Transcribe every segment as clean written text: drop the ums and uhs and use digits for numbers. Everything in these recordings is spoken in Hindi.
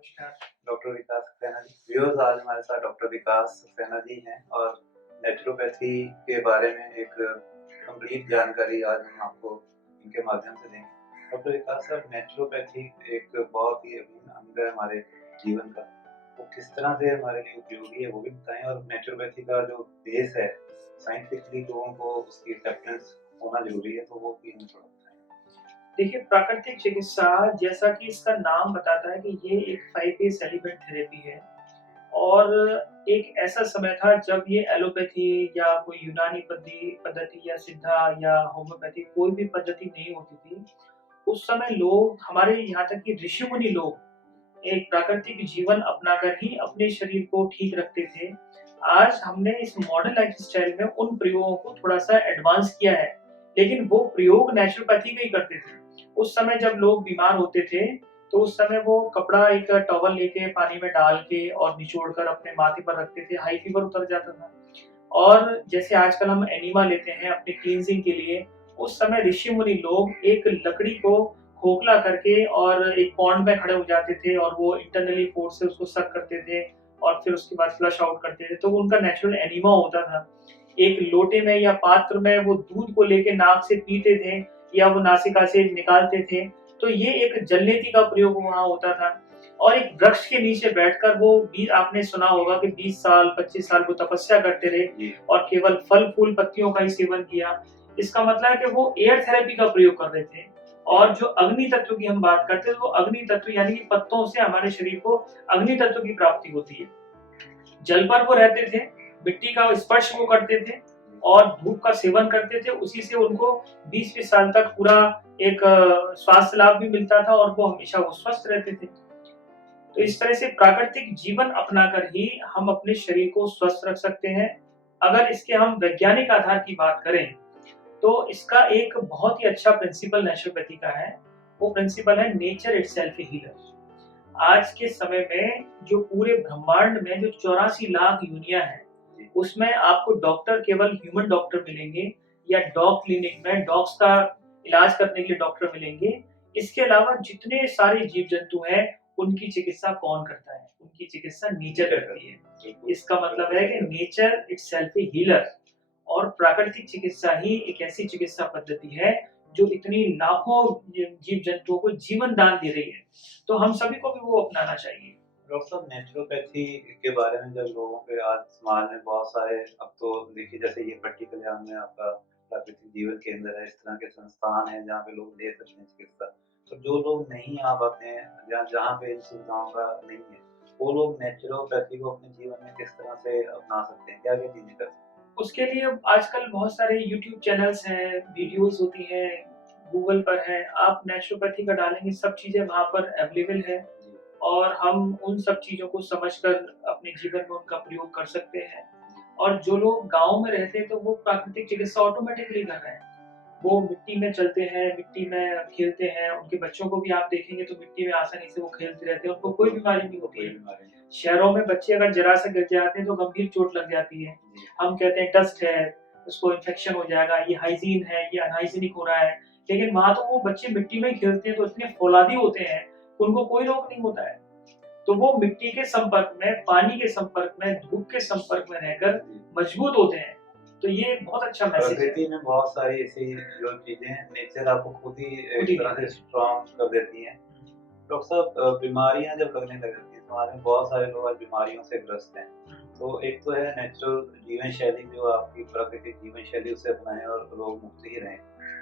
नमस्कार। डॉक्टर विकास सक्सेना जी। व्यूअर्स, आज हमारे साथ डॉक्टर विकास सक्सेना जी हैं और नेचुरोपैथी के बारे में एक कंप्लीट जानकारी आज हम आपको इनके माध्यम से देंगे। डॉक्टर विकास साहब, नेचुरोपैथी एक बहुत ही अभिन्न अंग है हमारे जीवन का। वो किस तरह से हमारे लिए उपयोगी है वो भी बताएँ, और नेचुरोपैथी का जो बेस है, साइंटिफिकली लोगों को उसकी एक्सेप्टेंस होना ज़रूरी है, तो वो भी हमें थोड़ा बताएँ? देखिए, प्राकृतिक चिकित्सा जैसा कि इसका नाम बताता है कि ये एक 5 फेज़ एलिमेंट थेरेपी है और एक ऐसा समय था जब ये एलोपैथी या कोई यूनानी पद्धति या सिद्धा या होम्योपैथी कोई भी पद्धति नहीं होती थी। उस समय लोग हमारे यहाँ तक कि ऋषि-मुनि लोग एक प्राकृतिक जीवन अपनाकर ही अपने शरीर को ठीक रखते थे। आज हमने इस मॉडर्न लाइफ़स्टाइल में उन प्रयोगों को थोड़ा-सा एडवांस किया है, लेकिन वो प्रयोग नेचुरोपैथी के ही करते थे। उस समय जब लोग बीमार होते थे, तो उस समय वो कपड़ा एक टॉवल लेके पानी में डाल के और निचोड़ कर अपने माथे पर रखते थे, हाई फीवर उतर जाता था। और जैसे आजकल हम एनिमा लेते हैं अपनी क्लींजिंग के लिए, उस समय ऋषि-मुनि लोग एक लकड़ी को खोखला करके और एक पॉन्ड में खड़े हो जाते थे और वो इंटरनली फोर्स से उसको सक करते थे और फिर उसके बाद फ्लश आउट करते थे, तो वो उनका नेचुरल एनिमा होता था। एक लोटे में या पात्र में वो दूध को लेके नाक से पीते थे या वो नासिका से निकालते थे, तो ये एक जलनेती का प्रयोग वहाँ होता था। और एक वृक्ष के नीचे बैठकर वो भी आपने सुना होगा कि 20 साल, 25 साल वो तपस्या करते रहे जी। और केवल फल-फूल पत्तियों का ही सेवन किया। इसका मतलब है कि वो एयर थेरेपी का प्रयोग कर रहे थे। और जो अग्नि तत्व की हम बात करते हैं, तो वो अग्नि तत्व यानी कि पत्तों से हमारे शरीर को अग्नि तत्व की प्राप्ति होती है। जल पर वो रहते थे, मिट्टी का स्पर्श वो करते थे और धूप का सेवन करते थे, उसी से उनको 20-20 साल तक पूरा एक स्वास्थ्य लाभ भी मिलता था और वो हमेशा वो स्वस्थ रहते थे। तो इस तरह से प्राकृतिक जीवन अपनाकर ही हम अपने शरीर को स्वस्थ रख सकते हैं। अगर इसके हम वैज्ञानिक आधार की बात करें, तो इसका एक बहुत ही अच्छा प्रिंसिपल नेचुरोपैथी का है। वो प्रिंसिपल है नेचर इटसेल्फ ए हीलर। आज के समय में जो पूरे ब्रह्मांड में जो 84 लाख योनियाँ हैं, जी। उसमें आपको डॉक्टर केवल ह्यूमन डॉक्टर मिलेंगे या डॉग क्लिनिक में डॉग्स का इलाज करने के लिए डॉक्टर मिलेंगे। इसके अलावा जितने सारे जीव-जंतु हैं, उनकी चिकित्सा कौन करता है? उनकी चिकित्सा नेचर करती है। बिल्कुल। इसका मतलब है कि नेचर इटसेल्फ ए हीलर और प्राकृतिक चिकित्सा ही एक ऐसी चिकित्सा पद्धति है, जो इतनी लाखों जीव-जंतुओं को जीवन दान दे रही है। तो हम सभी को भी वो अपनाना चाहिए। डॉक्टर साहब, नेचुरोपैथी के बारे में जब लोगों के आज समाज में बहुत सारे, अब तो देखिए जैसे ये पट्टी कल्याण में आपका प्राकृतिक जीवन केंद्र है, इस तरह के संस्थान हैं जहाँ पे लोग ले सकते हैं चिकित्सा। तो जो लोग नहीं आ पाते हैं या जहाँ पे इन सुविधाओं का नहीं है, वो लोग नेचुरोपैथी को अपने जीवन में किस तरह से अपना सकते हैं? क्या-क्या चीज़ें कर सकते उसके लिए अब आजकल बहुत सारे यूट्यूब चैनल्स हैं, वीडियोज़ होती हैं, गूगल पर है, आप नेचुरोपैथी का डालेंगे सब चीज़ें वहाँ पर अवेलेबल है हैं? जी, और हम उन सब चीज़ों को समझकर अपने जीवन में उनका प्रयोग कर सकते हैं। जी, और जो लोग गाँव में रहते हैं, तो वो प्राकृतिक चिकित्सा ऑटोमैटिकली कर रहे हैं। वो मिट्टी में चलते हैं, मिट्टी में खेलते हैं, उनके बच्चों को भी आप देखेंगे तो मिट्टी में आसानी से वो खेलते रहते हैं, उनको कोई बीमारी नहीं उनको होती कोई है। बीमारी नहीं। शहरों में बच्चे अगर ज़रा सा गिर जाते हैं तो गंभीर चोट लग जाती है। जी, हम कहते हैं डस्ट है, उसको इन्फेक्शन हो जाएगा, ये हाइजीन है, ये अनहाइजीनिक हो रहा है। लेकिन वहाँ तो वो बच्चे मिट्टी में ही खेलते हैं तो इतने फौलादी होते हैं, उनको कोई रोग नहीं होता है। तो वो मिट्टी के संपर्क में, पानी के संपर्क में, धूप के संपर्क में रहकर जी। मजबूत होते हैं। तो ये बहुत अच्छा मैसेज है, प्रकृति में बहुत सारी ऐसी जो चीज़ें हैं, नेचर आपको खुद ही खुद एक ही तरह देती से है। स्ट्रॉन्ग कर देती हैं। डॉक्टर साहब, बीमारियाँ जब लगने लग जाती हैं, समाज में बहुत सारे लोग आज बीमारियों से ग्रस्त हैं। तो एक तो है नेचुरल जीवन शैली, जो आपकी प्राकृतिक जीवन शैली उसे अपनाएँ और रोग मुक्त ही रहें।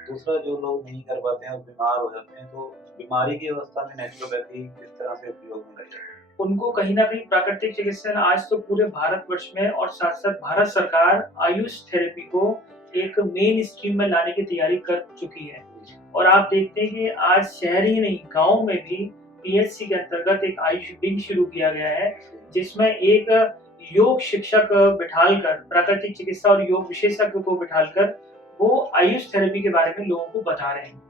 दूसरा, जो लोग नहीं कर पाते हैं और बीमार हो जाते हैं, तो बीमारी की अवस्था में नेचुरोपैथी किस तरह से उपयोग में लाई जाती है? उनको कहीं न कहीं प्राकृतिक चिकित्सा आज तो पूरे भारतवर्ष में और साथ-साथ भारत सरकार आयुष थेरेपी को एक मेन स्ट्रीम में लाने की तैयारी कर चुकी है। जी, और आप देखते हैं कि आज शहर ही नहीं, गाँव में भी पीएचसी के अंतर्गत एक आयुष विंग शुरू किया गया है, जी, जिसमें एक योग शिक्षक बिठाल कर, प्राकृतिक चिकित्सा और योग विशेषज्ञ को बिठाल कर, वो आयुष थेरेपी के बारे में लोगों को बता रहे हैं।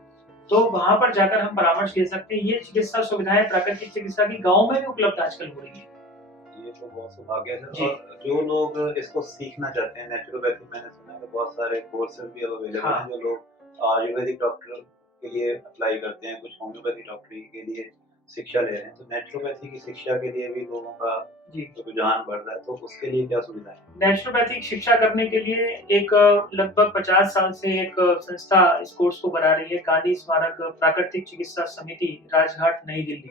तो वहाँ पर जाकर हम परामर्श ले सकते हैं। ये चिकित्सा सुविधाएँ प्राकृतिक चिकित्सा की गाँव में भी उपलब्ध आजकल हो रही हैं। ये तो बहुत सौभाग्य है। जी, और जो लोग इसको सीखना चाहते हैं नेचुरोपैथी, मैंने सुना है कि बहुत सारे कोर्सेज़ भी अब अवेलेबल हैं, हाँ, जो लोग आयुर्वेदिक डॉक्टर के लिए अप्लाई करते हैं, कुछ होम्योपैथी डॉक्टरी के लिए शिक्षा ले रहे हैं, तो नेचुरोपैथी की शिक्षा के लिए भी लोगों का जी। रुझान बढ़ रहा है, तो उसके लिए क्या सुविधाएँ हैं? नेचुरोपैथिक शिक्षा करने के लिए एक लगभग 50 साल से एक संस्था इस कोर्स को करा रही है, गांधी स्मारक प्राकृतिक चिकित्सा समिति, राजघाट, नई दिल्ली।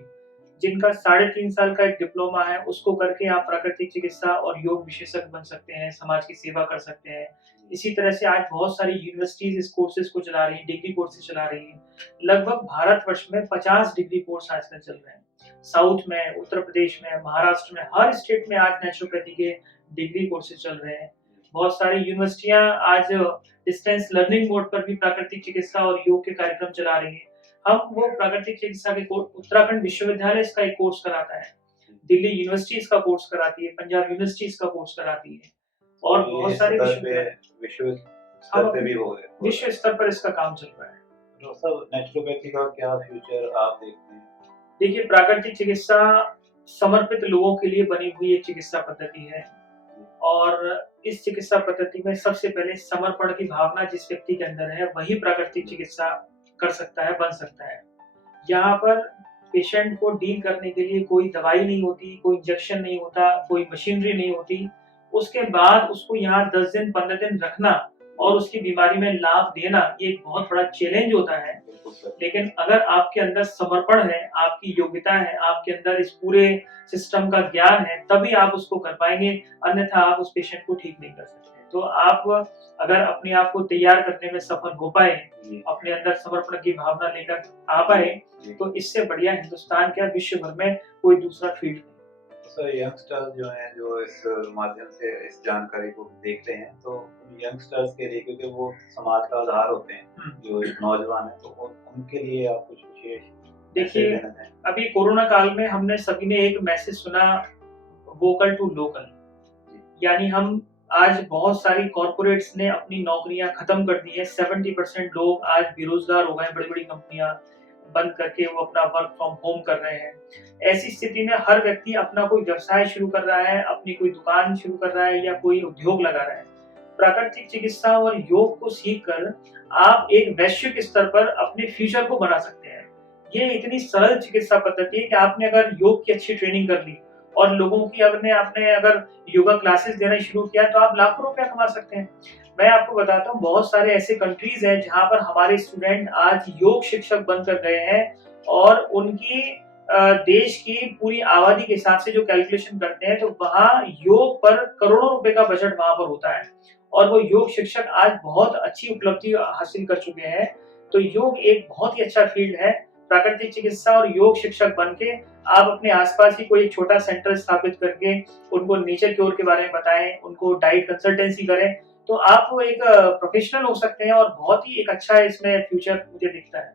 जिनका 3.5 साल का एक डिप्लोमा है, उसको करके आप प्राकृतिक चिकित्सा और योग विशेषज्ञ बन सकते हैं, समाज की सेवा कर सकते हैं। इसी तरह से आज बहुत सारी यूनिवर्सिटीज़ इस कोर्सेज़ को चला रही हैं, डिग्री कोर्सेज़ चला रही हैं। लगभग भारतवर्ष में 50 डिग्री कोर्स आजकल चल रहे हैं। साउथ में, उत्तर प्रदेश में, महाराष्ट्र में, हर स्टेट में आज नेचुरोपैथी के डिग्री कोर्सेज़ चल रहे हैं। बहुत सारी यूनिवर्सिटियाँ आज डिस्टेंस लर्निंग मोड पर भी प्राकृतिक चिकित्सा और योग के कार्यक्रम चला रही हैं। हम वो प्राकृतिक चिकित्सा के कोर्स उत्तराखंड विश्वविद्यालय इसका एक कोर्स कराता है। दिल्ली यूनिवर्सिटी इसका कोर्स कराती है, पंजाब यूनिवर्सिटी इसका कोर्स कराती है और तो बहुत ये सारे सतह पे विश्वविद्यालय विश्व हम स्तर पे अपने भी हो गए। विश्व स्तर पर इसका काम चल रहा है। तो सब नेचुरोपैथी का क्या फ्यूचर आप देखते हैं? देखिए, प्राकृतिक चिकित्सा समर्पित लोगों के लिए बनी हुई एक चिकित्सा पद्धति है और इस चिकित्सा पद्धति में सबसे पहले समर्पण की भावना जिस व्यक्ति के अंदर है, वही प्राकृतिक चिकित्सा कर सकता है, बन सकता है। यहाँ पर पेशेंट को डील करने के लिए कोई दवाई नहीं होती, कोई इंजेक्शन नहीं होता, कोई मशीनरी नहीं होती। उसके बाद उसको यहाँ 10 दिन, 15 दिन रखना और उसकी बीमारी में लाभ देना, ये एक बहुत बड़ा चैलेंज होता है। बिल्कुल सर। लेकिन अगर आपके अंदर समर्पण है, आपकी योग्यता है, आपके अंदर इस पूरे सिस्टम का ज्ञान है, तभी आप उसको कर पाएँगे, अन्यथा आप उस पेशेंट को ठीक नहीं कर सकते। तो आप अगर अपने आप को तैयार करने में सफल हो पाए, जी, अपने अंदर समर्पण की भावना लेकर आ पाए, जी। तो इससे बढ़िया हिंदुस्तान क्या विश्व भर में कोई दूसरा फील्ड नहीं। तो सर यंगस्टर्स जो हैं, जो इस माध्यम से इस जानकारी को देख रहे हैं, तो यंगस्टर्स के लिए, क्योंकि वो समाज का आधार होते हैं, हुँ। जो नौजवान हैं, तो उनके लिए आप कुछ विशेष मैसेज देखिए, देना चाहेंगे? अभी कोरोना काल में हमने सभी ने एक मैसेज सुना, वोकल टू लोकल। यानी हम आज बहुत सारी कॉर्पोरेट्स ने अपनी नौकरियां खत्म कर दी है। 70% लोग आज बेरोजगार हो गए, बड़ी-बड़ी कंपनियां बंद करके वो अपना वर्क फ्रॉम होम कर रहे हैं। ऐसी स्थिति में हर व्यक्ति अपना कोई व्यवसाय शुरू कर रहा है, अपनी कोई दुकान शुरू कर रहा है या कोई उद्योग लगा रहा है। प्राकृतिक चिकित्सा और योग को सीखकर आप एक वैश्विक स्तर पर अपने फ्यूचर को बना सकते हैं। ये इतनी सरल चिकित्सा पद्धति है कि आपने अगर योग की अच्छी ट्रेनिंग कर ली और लोगों की आपने अगर योगा क्लासेस देना शुरू किया तो आप लाखों रुपया कमा सकते हैं। मैं आपको बताता हूँ, बहुत सारे ऐसे कंट्रीज हैं जहाँ पर हमारे स्टूडेंट आज योग शिक्षक बनकर गए हैं और उनकी देश की पूरी आबादी के हिसाब से जो कैलकुलेशन करते हैं तो वहाँ योग पर करोड़ों रुपए का बजट वहाँ पर होता है और वो योग शिक्षक आज बहुत अच्छी उपलब्धि हासिल कर चुके हैं। तो योग एक बहुत ही अच्छा फील्ड है। प्राकृतिक चिकित्सा और योग शिक्षक बन के आप अपने आसपास ही कोई एक छोटा सेंटर स्थापित करके उनको नेचर क्योर के बारे में बताएं, उनको डाइट कंसल्टेंसी करें, तो आप वो एक प्रोफेशनल हो सकते हैं और बहुत ही एक अच्छा इसमें फ्यूचर मुझे दिखता है।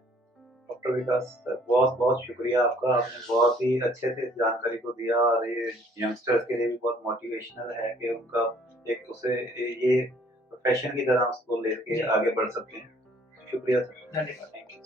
डॉक्टर विकास सर, बहुत-बहुत शुक्रिया आपका। आपने बहुत ही अच्छे से इस जानकारी को दिया और ये यंगस्टर्स के लिए भी बहुत मोटिवेशनल है कि उनका एक उसे ये प्रोफ़ेशन की तरह उसको लेके जी, आगे बढ़ सकते हैं। शुक्रिया सर। धन्यवाद। Thank you.